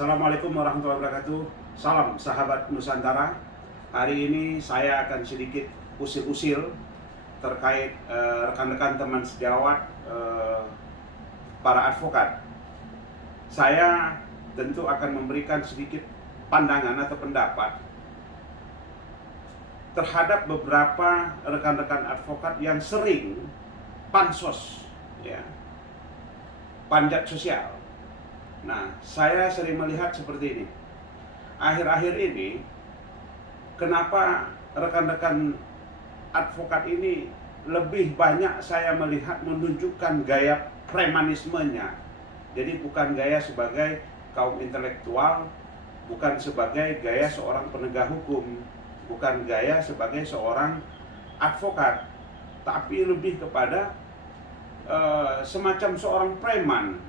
Assalamualaikum warahmatullahi wabarakatuh. Salam sahabat Nusantara. Hari ini saya akan sedikit usil-usil terkait rekan-rekan teman sejawat para advokat. Saya tentu akan memberikan sedikit pandangan atau pendapat terhadap beberapa rekan-rekan advokat yang sering pansos, ya, panjat sosial. Nah, saya sering melihat seperti ini. Akhir-akhir ini, kenapa rekan-rekan advokat ini lebih banyak saya melihat menunjukkan gaya premanismenya. Jadi bukan gaya sebagai kaum intelektual, bukan sebagai gaya seorang penegak hukum, bukan gaya sebagai seorang advokat, tapi lebih kepada semacam seorang preman.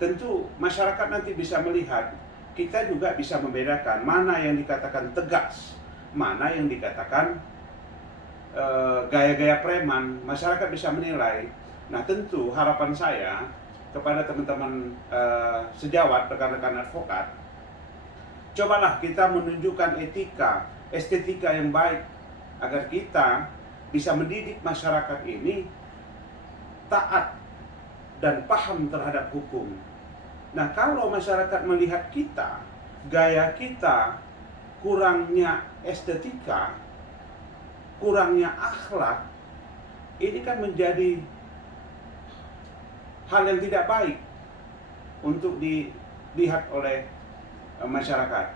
Tentu masyarakat nanti bisa melihat, kita juga bisa membedakan mana yang dikatakan tegas, mana yang dikatakan gaya-gaya preman. Masyarakat bisa menilai. Nah, tentu harapan saya kepada teman-teman sejawat, rekan-rekan advokat, cobalah kita menunjukkan etika, estetika yang baik agar kita bisa mendidik masyarakat ini taat dan paham terhadap hukum. Nah, kalau masyarakat melihat kita, gaya kita kurangnya estetika, kurangnya akhlak, ini kan menjadi hal yang tidak baik untuk dilihat oleh masyarakat.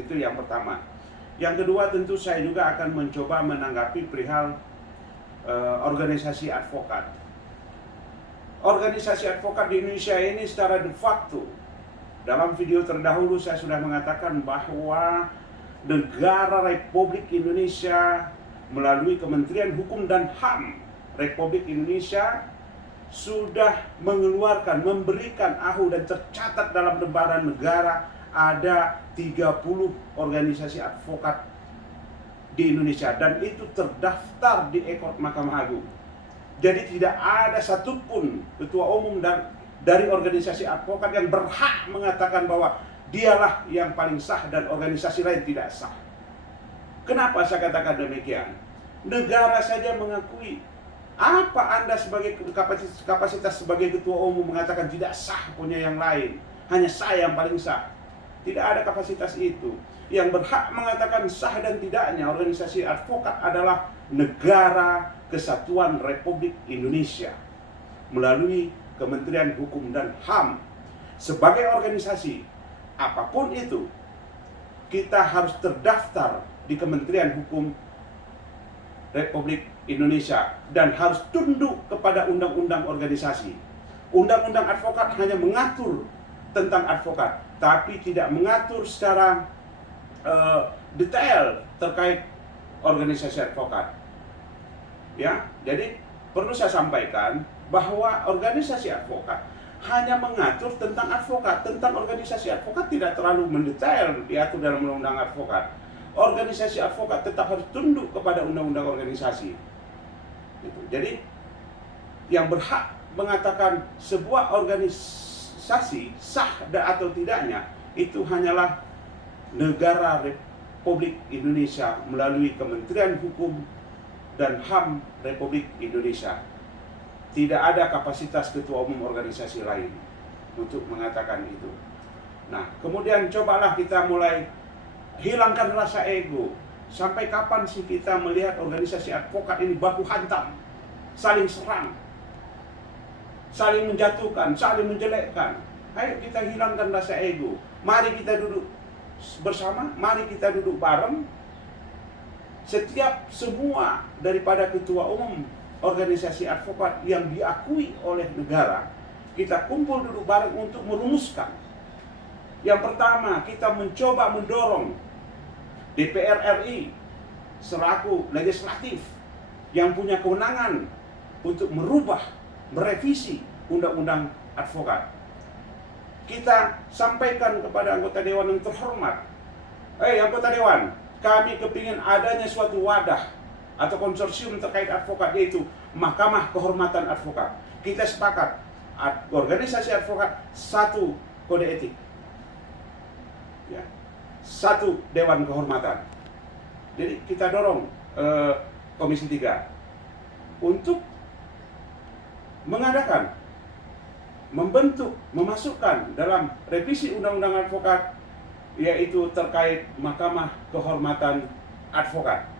Itu yang pertama. Yang kedua, tentu saya juga akan mencoba menanggapi perihal organisasi advokat. Organisasi advokat di Indonesia ini secara de facto, dalam video terdahulu saya sudah mengatakan bahwa negara Republik Indonesia melalui Kementerian Hukum dan HAM Republik Indonesia sudah mengeluarkan, memberikan AHU dan tercatat dalam lembaran negara ada 30 organisasi advokat di Indonesia, dan itu terdaftar di Ekor Mahkamah Agung. Jadi tidak ada satupun ketua umum dari organisasi advokat yang berhak mengatakan bahwa dialah yang paling sah dan organisasi lain tidak sah. Kenapa saya katakan demikian? Negara saja mengakui. Apa Anda sebagai kapasitas sebagai ketua umum mengatakan tidak sah punya yang lain? Hanya saya yang paling sah. Tidak ada kapasitas itu. Yang berhak mengatakan sah dan tidaknya organisasi advokat adalah Negara Kesatuan Republik Indonesia melalui Kementerian Hukum dan HAM. Sebagai organisasi apapun itu, kita harus terdaftar di Kementerian Hukum Republik Indonesia dan harus tunduk kepada undang-undang organisasi. Undang-undang advokat hanya mengatur tentang advokat, tapi tidak mengatur secara detail terkait organisasi advokat. Ya, jadi perlu saya sampaikan bahwa organisasi advokat hanya mengatur tentang advokat, tentang organisasi advokat tidak terlalu mendetail diatur dalam undang-undang advokat. Organisasi advokat tetap harus tunduk kepada undang-undang organisasi. Gitu. Jadi yang berhak mengatakan sebuah organisasi sah atau tidaknya itu hanyalah Negara Republik Indonesia melalui Kementerian Hukum dan HAM Republik Indonesia. Tidak ada kapasitas ketua umum organisasi lain untuk mengatakan itu. Nah, kemudian cobalah kita mulai hilangkan rasa ego. Sampai kapan sih kita melihat organisasi advokat ini baku hantam, saling serang, saling menjatuhkan, saling menjelekkan? Ayo kita hilangkan rasa ego. Mari kita duduk bersama, mari kita duduk bareng. Semua daripada ketua umum organisasi advokat yang diakui oleh negara, kita kumpul duduk bareng untuk merumuskan. Yang pertama, kita mencoba mendorong DPR RI selaku legislatif yang punya kewenangan untuk merubah, merevisi undang-undang advokat. Kita sampaikan kepada anggota dewan yang terhormat, anggota dewan, kami kepingin adanya suatu wadah atau konsorsium terkait advokat, yaitu Mahkamah Kehormatan Advokat. Kita sepakat organisasi advokat satu kode etik. satu Dewan Kehormatan. Jadi kita dorong Komisi 3 untuk mengadakan, membentuk, memasukkan dalam revisi Undang-Undang Advokat, yaitu terkait Mahkamah Kehormatan Advokat.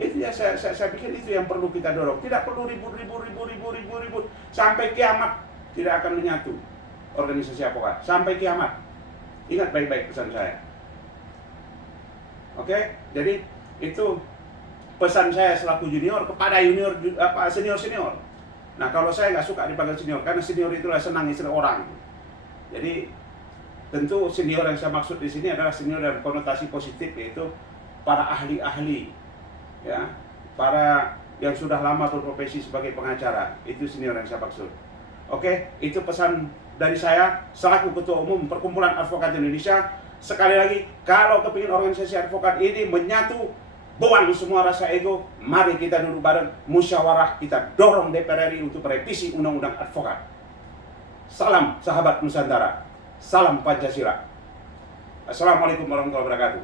Itu ya, saya pikir itu yang perlu kita dorong. Tidak perlu ribut sampai kiamat tidak akan menyatu organisasi advokat sampai kiamat. Ingat baik-baik pesan saya. Oke, jadi itu pesan saya selaku junior kepada senior. Nah, kalau saya nggak suka dipanggil senior, karena senior itulah senang istri orang. Jadi tentu senior yang saya maksud di sini adalah senior dalam konotasi positif, yaitu para ahli-ahli, ya, para yang sudah lama berprofesi sebagai pengacara. Itu senior yang saya maksud. Oke, itu pesan dari saya selaku Ketua Umum Perkumpulan Advokat Indonesia. Sekali lagi, kalau kepingin organisasi advokat ini menyatu, buang semua rasa ego, mari kita duduk bareng, musyawarah, kita dorong DPR RI untuk revisi Undang-Undang Advokat. Salam sahabat Nusantara, salam Pancasila. Assalamualaikum warahmatullahi wabarakatuh.